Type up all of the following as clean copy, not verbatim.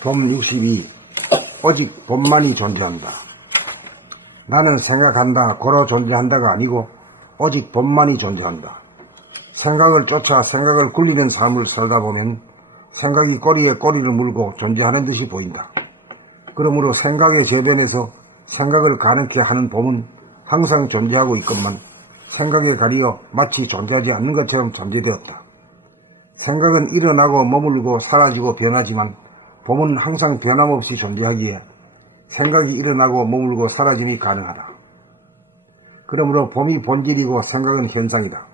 돔 62. 오직 봄만이 존재한다. 나는 생각한다, 고로 존재한다가 아니고 오직 봄만이 존재한다. 생각을 쫓아 생각을 굴리는 삶을 살다 보면 생각이 꼬리에 꼬리를 물고 존재하는 듯이 보인다. 그러므로 생각의 재변에서 생각을 가능케 하는 봄은 항상 존재하고 있건만 생각에 가리어 마치 존재하지 않는 것처럼 잠재되었다. 생각은 일어나고 머물고 사라지고 변하지만 봄은 항상 변함없이 존재하기에 생각이 일어나고 머물고 사라짐이 가능하다. 그러므로 봄이 본질이고 생각은 현상이다.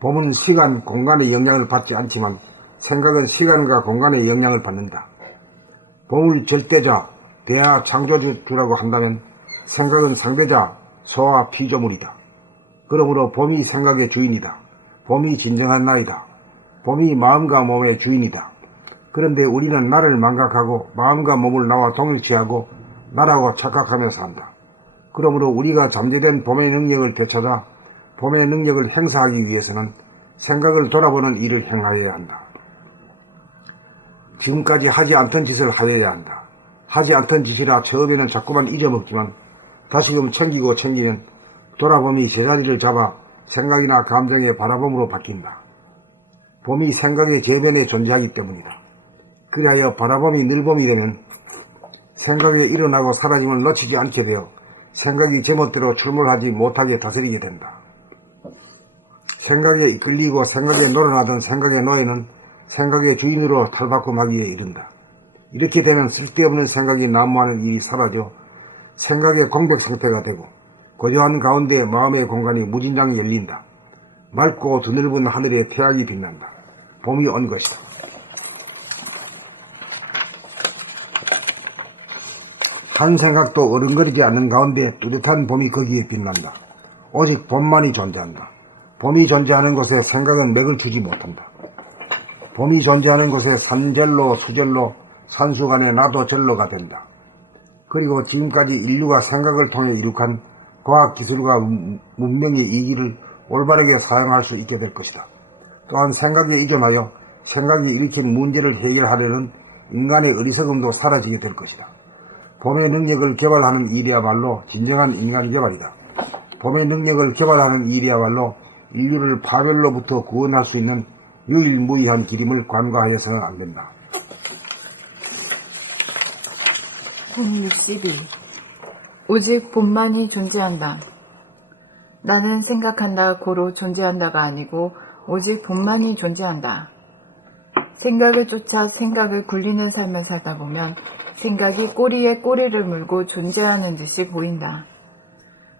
봄은 시간, 공간의 영향을 받지 않지만 생각은 시간과 공간의 영향을 받는다. 봄을 절대자, 대하 창조주라고 한다면 생각은 상대자, 소와 피조물이다. 그러므로 봄이 생각의 주인이다. 봄이 진정한 나이다. 봄이 마음과 몸의 주인이다. 그런데 우리는 나를 망각하고 마음과 몸을 나와 동일치하고 나라고 착각하며 산다. 그러므로 우리가 잠재된 봄의 능력을 되찾아 봄의 능력을 행사하기 위해서는 생각을 돌아보는 일을 행하여야 한다. 지금까지 하지 않던 짓을 하여야 한다. 하지 않던 짓이라 처음에는 자꾸만 잊어먹지만 다시금 챙기면 돌아봄이 제자리를 잡아 생각이나 감정의 바라봄으로 바뀐다. 봄이 생각의 재변에 존재하기 때문이다. 그리하여 바라봄이 늘봄이 되면 생각에 일어나고 사라짐을 놓치지 않게 되어 생각이 제멋대로 출몰하지 못하게 다스리게 된다. 생각에 이끌리고 생각에 놀아나던 생각의 노예는 생각의 주인으로 탈바꿈하기에 이른다. 이렇게 되면 쓸데없는 생각이 난무하는 일이 사라져 생각의 공백 상태가 되고 고요한 가운데 마음의 공간이 무진장 열린다. 맑고 드넓은 하늘에 태양이 빛난다. 봄이 온 것이다. 한 생각도 어른거리지 않는 가운데 뚜렷한 봄이 거기에 빛난다. 오직 봄만이 존재한다. 봄이 존재하는 곳에 생각은 맥을 주지 못한다. 봄이 존재하는 곳에 산절로 수절로 산수간에 나도 절로가 된다. 그리고 지금까지 인류가 생각을 통해 이룩한 과학기술과 문명의 이기를 올바르게 사용할 수 있게 될 것이다. 또한 생각에 의존하여 생각이 일으킨 문제를 해결하려는 인간의 어리석음도 사라지게 될 것이다. 봄의 능력을 개발하는 일이야말로 진정한 인간 개발이다. 봄의 능력을 개발하는 일이야말로 인류를 파멸로부터 구원할 수 있는 유일무이한 길임을 간과하여서는 안 된다. 봄 62. 오직 봄만이 존재한다. 나는 생각한다 고로 존재한다가 아니고 오직 봄만이 존재한다. 생각을 쫓아 생각을 굴리는 삶을 살다 보면 생각이 꼬리에 꼬리를 물고 존재하는 듯이 보인다.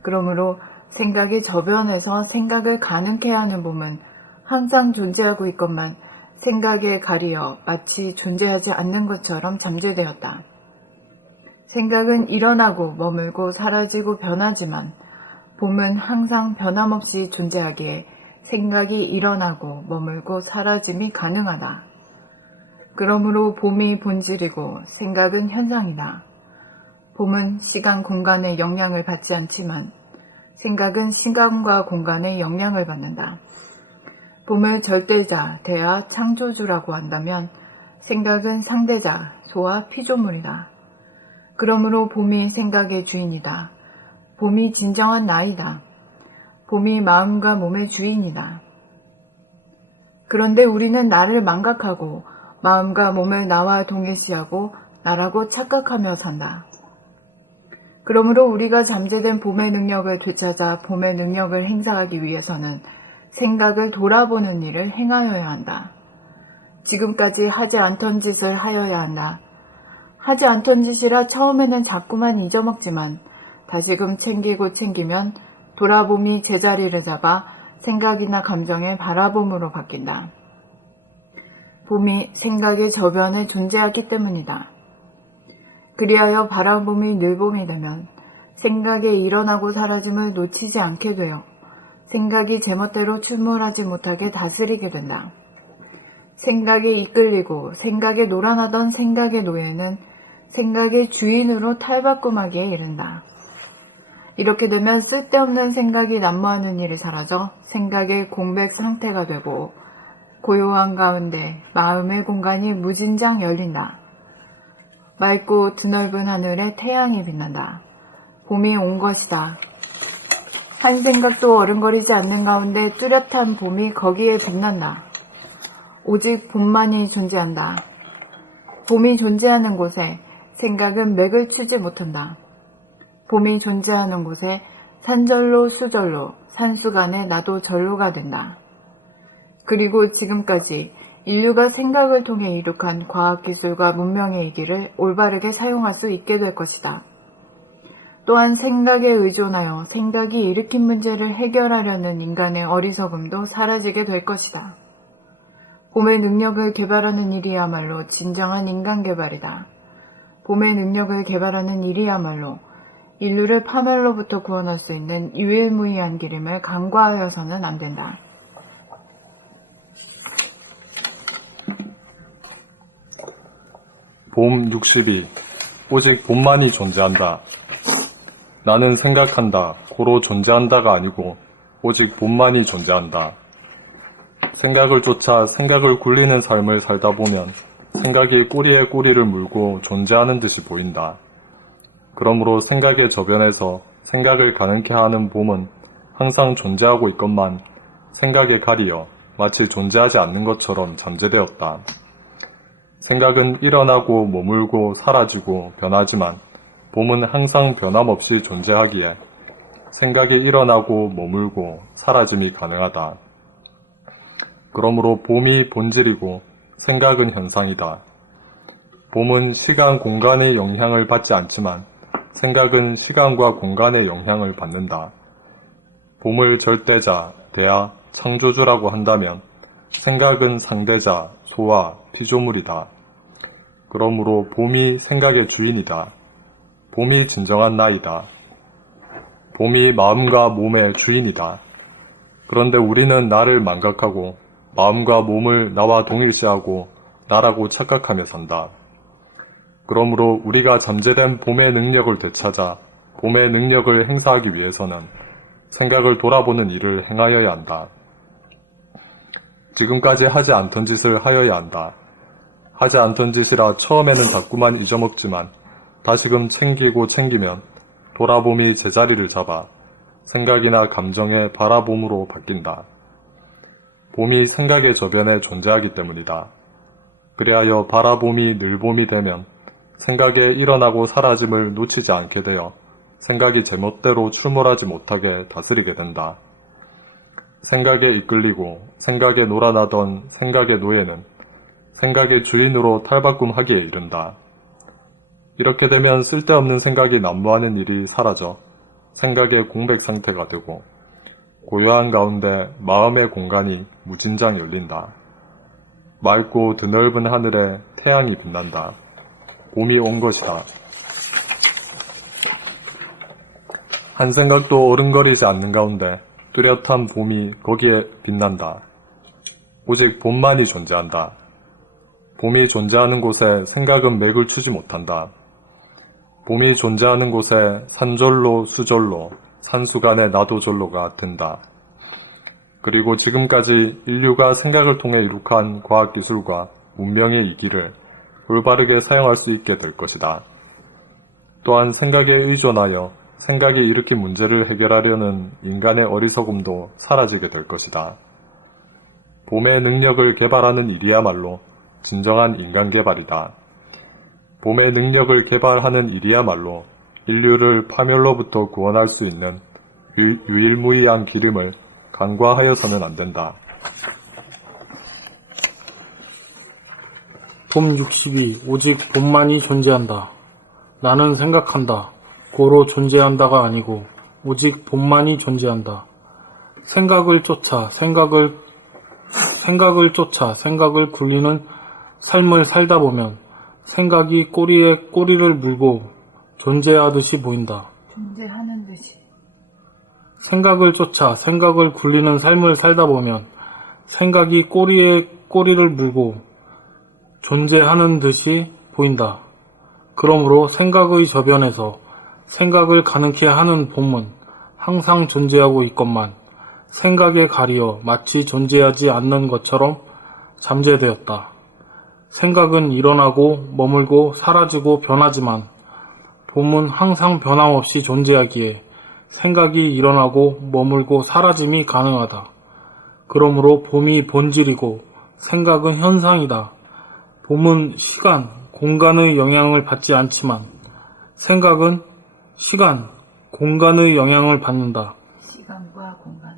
그러므로 생각이 저변에서 생각을 가능케 하는 봄은 항상 존재하고 있건만 생각에 가리어 마치 존재하지 않는 것처럼 잠재되었다. 생각은 일어나고 머물고 사라지고 변하지만 봄은 항상 변함없이 존재하기에 생각이 일어나고 머물고 사라짐이 가능하다. 그러므로 봄이 본질이고 생각은 현상이다. 봄은 시간, 공간의 영향을 받지 않지만 생각은 시간과 공간의 영향을 받는다. 봄을 절대자, 대하, 창조주라고 한다면 생각은 상대자, 소와 피조물이다. 그러므로 봄이 생각의 주인이다. 봄이 진정한 나이다. 봄이 마음과 몸의 주인이다. 그런데 우리는 나를 망각하고 마음과 몸을 나와 동일시하고 나라고 착각하며 산다. 그러므로 우리가 잠재된 봄의 능력을 되찾아 봄의 능력을 행사하기 위해서는 생각을 돌아보는 일을 행하여야 한다. 지금까지 하지 않던 짓을 하여야 한다. 하지 않던 짓이라 처음에는 자꾸만 잊어먹지만 다시금 챙기면 돌아봄이 제자리를 잡아 생각이나 감정의 바라봄으로 바뀐다. 봄이 생각의 저변에 존재하기 때문이다. 그리하여 바라봄이 늘봄이 되면 생각의 일어나고 사라짐을 놓치지 않게 되어 생각이 제멋대로 출몰하지 못하게 다스리게 된다. 생각에 이끌리고 생각에 놀아나던 생각의 노예는 생각의 주인으로 탈바꿈하기에 이른다. 이렇게 되면 쓸데없는 생각이 난무하는 일이 사라져 생각의 공백 상태가 되고 고요한 가운데 마음의 공간이 무진장 열린다. 맑고 드넓은 하늘에 태양이 빛난다. 봄이 온 것이다. 한 생각도 어른거리지 않는 가운데 뚜렷한 봄이 거기에 빛난다. 오직 봄만이 존재한다. 봄이 존재하는 곳에 생각은 맥을 추지 못한다. 봄이 존재하는 곳에 산절로 수절로 산수간에 나도 절로가 된다. 그리고 지금까지 인류가 생각을 통해 이룩한 과학기술과 문명의 이기를 올바르게 사용할 수 있게 될 것이다. 또한 생각에 의존하여 생각이 일으킨 문제를 해결하려는 인간의 어리석음도 사라지게 될 것이다. 봄의 능력을 개발하는 일이야말로 진정한 인간 개발이다. 봄의 능력을 개발하는 일이야말로 인류를 파멸로부터 구원할 수 있는 유일무이한 길임을 간과하여서는 안 된다. 봄 62. 오직 봄만이 존재한다. 나는 생각한다. 고로 존재한다가 아니고 오직 봄만이 존재한다. 생각을 쫓아 생각을 굴리는 삶을 살다 보면 생각이 꼬리에 꼬리를 물고 존재하는 듯이 보인다. 그러므로 생각의 저변에서 생각을 가능케 하는 봄은 항상 존재하고 있건만 생각에 가리어 마치 존재하지 않는 것처럼 잠재되었다. 생각은 일어나고 머물고 사라지고 변하지만 봄은 항상 변함없이 존재하기에 생각이 일어나고 머물고 사라짐이 가능하다. 그러므로 봄이 본질이고 생각은 현상이다. 봄은 시간, 공간의 영향을 받지 않지만 생각은 시간과 공간의 영향을 받는다. 봄을 절대자, 대하, 창조주라고 한다면 생각은 상대자, 소와 피조물이다. 그러므로 봄이 생각의 주인이다. 봄이 진정한 나이다. 봄이 마음과 몸의 주인이다. 그런데 우리는 나를 망각하고 마음과 몸을 나와 동일시하고 나라고 착각하며 산다. 그러므로 우리가 잠재된 봄의 능력을 되찾아 봄의 능력을 행사하기 위해서는 생각을 돌아보는 일을 행하여야 한다. 지금까지 하지 않던 짓을 하여야 한다. 하지 않던 짓이라 처음에는 자꾸만 잊어먹지만 다시금 챙기고 챙기면 돌아봄이 제자리를 잡아 생각이나 감정의 바라봄으로 바뀐다. 봄이 생각의 저변에 존재하기 때문이다. 그리하여 바라봄이 늘봄이 되면 생각의 일어나고 사라짐을 놓치지 않게 되어 생각이 제멋대로 출몰하지 못하게 다스리게 된다. 생각에 이끌리고 생각에 놀아나던 생각의 노예는 생각의 주인으로 탈바꿈하기에 이른다. 이렇게 되면 쓸데없는 생각이 난무하는 일이 사라져 생각의 공백 상태가 되고 고요한 가운데 마음의 공간이 무진장 열린다. 맑고 드넓은 하늘에 태양이 빛난다. 봄이 온 것이다. 한 생각도 어른거리지 않는 가운데 뚜렷한 봄이 거기에 빛난다. 오직 봄만이 존재한다. 봄이 존재하는 곳에 생각은 맥을 추지 못한다. 봄이 존재하는 곳에 산절로 수절로 산수간의 나도절로가 든다. 그리고 지금까지 인류가 생각을 통해 이룩한 과학기술과 문명의 이기를 올바르게 사용할 수 있게 될 것이다. 또한 생각에 의존하여 생각이 일으킨 문제를 해결하려는 인간의 어리석음도 사라지게 될 것이다. 봄의 능력을 개발하는 일이야말로 진정한 인간 개발이다. 봄의 능력을 개발하는 일이야말로 인류를 파멸로부터 구원할 수 있는 유일무이한 기름을 간과하여서는 안 된다. 봄 62. 오직 봄만이 존재한다. 나는 생각한다. 고로 존재한다가 아니고 오직 봄만이 존재한다. 생각을 쫓아 생각을 굴리는 삶을 살다 보면 생각이 꼬리에 꼬리를 물고 존재하듯이 보인다. 존재하는 듯이. 생각을 쫓아 생각을 굴리는 삶을 살다 보면 생각이 꼬리에 꼬리를 물고 존재하는 듯이 보인다. 그러므로 생각의 저변에서 생각을 가능케 하는 봄은 항상 존재하고 있건만 생각에 가리어 마치 존재하지 않는 것처럼 잠재되었다. 생각은 일어나고 머물고 사라지고 변하지만 봄은 항상 변함없이 존재하기에 생각이 일어나고 머물고 사라짐이 가능하다. 그러므로 봄이 본질이고 생각은 현상이다. 봄은 시간, 공간의 영향을 받지 않지만 생각은 시간, 공간의 영향을 받는다. 시간과 공간을.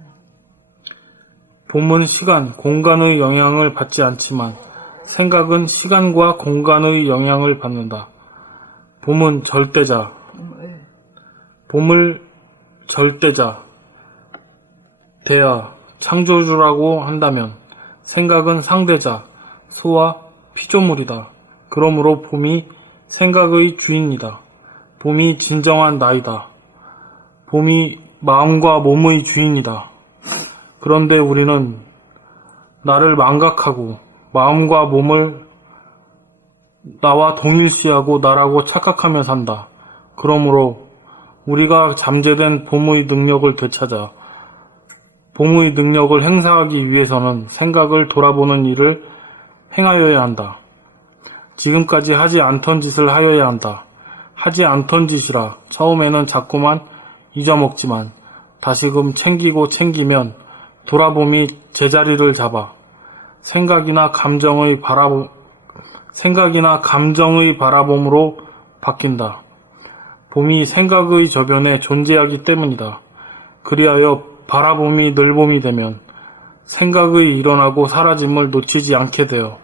봄은 시간, 공간의 영향을 받지 않지만 생각은 시간과 공간의 영향을 받는다. 봄은 절대자, 봄을 절대자, 대하, 창조주라고 한다면 생각은 상대자, 소와 피조물이다. 그러므로 봄이 생각의 주인이다. 봄이 진정한 나이다. 봄이 마음과 몸의 주인이다. 그런데 우리는 나를 망각하고 마음과 몸을 나와 동일시하고 나라고 착각하며 산다. 그러므로 우리가 잠재된 봄의 능력을 되찾아 봄의 능력을 행사하기 위해서는 생각을 돌아보는 일을 행하여야 한다. 지금까지 하지 않던 짓을 하여야 한다. 하지 않던 짓이라 처음에는 자꾸만 잊어먹지만 다시금 챙기고 챙기면 돌아봄이 제자리를 잡아 생각이나 감정의 바라봄으로 바뀐다. 봄이 생각의 저변에 존재하기 때문이다. 그리하여 바라봄이 늘봄이 되면 생각의 일어나고 사라짐을 놓치지 않게 되어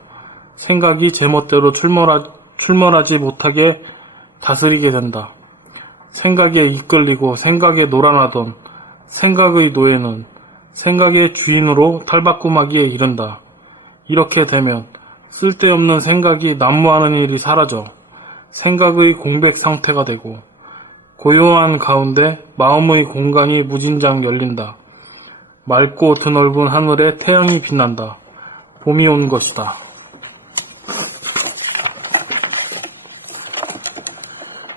생각이 제멋대로 출몰하지 못하게 다스리게 된다. 생각에 이끌리고 생각에 놀아나던 생각의 노예는 생각의 주인으로 탈바꿈하기에 이른다. 이렇게 되면 쓸데없는 생각이 난무하는 일이 사라져 생각의 공백 상태가 되고 고요한 가운데 마음의 공간이 무진장 열린다. 맑고 드넓은 하늘에 태양이 빛난다. 봄이 온 것이다.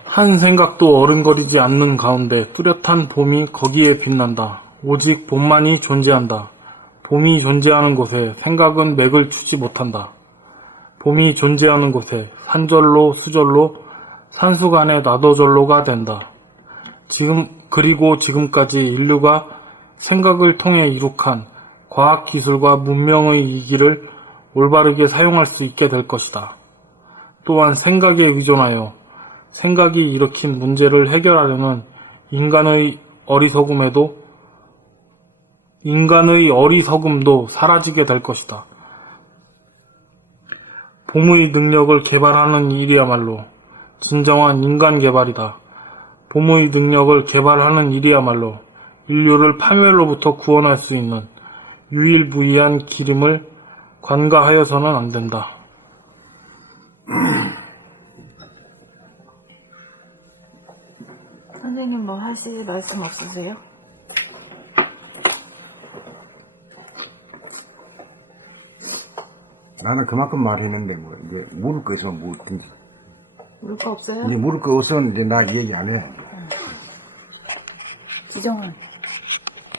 한 생각도 어른거리지 않는 가운데 뚜렷한 봄이 거기에 빛난다. 오직 봄만이 존재한다. 봄이 존재하는 곳에 생각은 맥을 추지 못한다. 봄이 존재하는 곳에 산절로 수절로 산수간의 나도절로가 된다. 그리고 지금까지 인류가 생각을 통해 이룩한 과학기술과 문명의 이기를 올바르게 사용할 수 있게 될 것이다. 또한 생각에 의존하여 생각이 일으킨 문제를 해결하려는 인간의 어리석음도 사라지게 될 것이다. 봄의 능력을 개발하는 일이야말로 진정한 인간 개발이다. 봄의 능력을 개발하는 일이야말로 인류를 파멸로부터 구원할 수 있는 유일무이한 길임을 관가하여서는 안 된다. 선생님 뭐 하실 말씀 없으세요? 나는 그만큼 말했는데 뭐 이제 물을 거 있으면 물든지. 물을 거 없어요? 이제 물을 거 없으면 이제 나 얘기 안 해. 지정은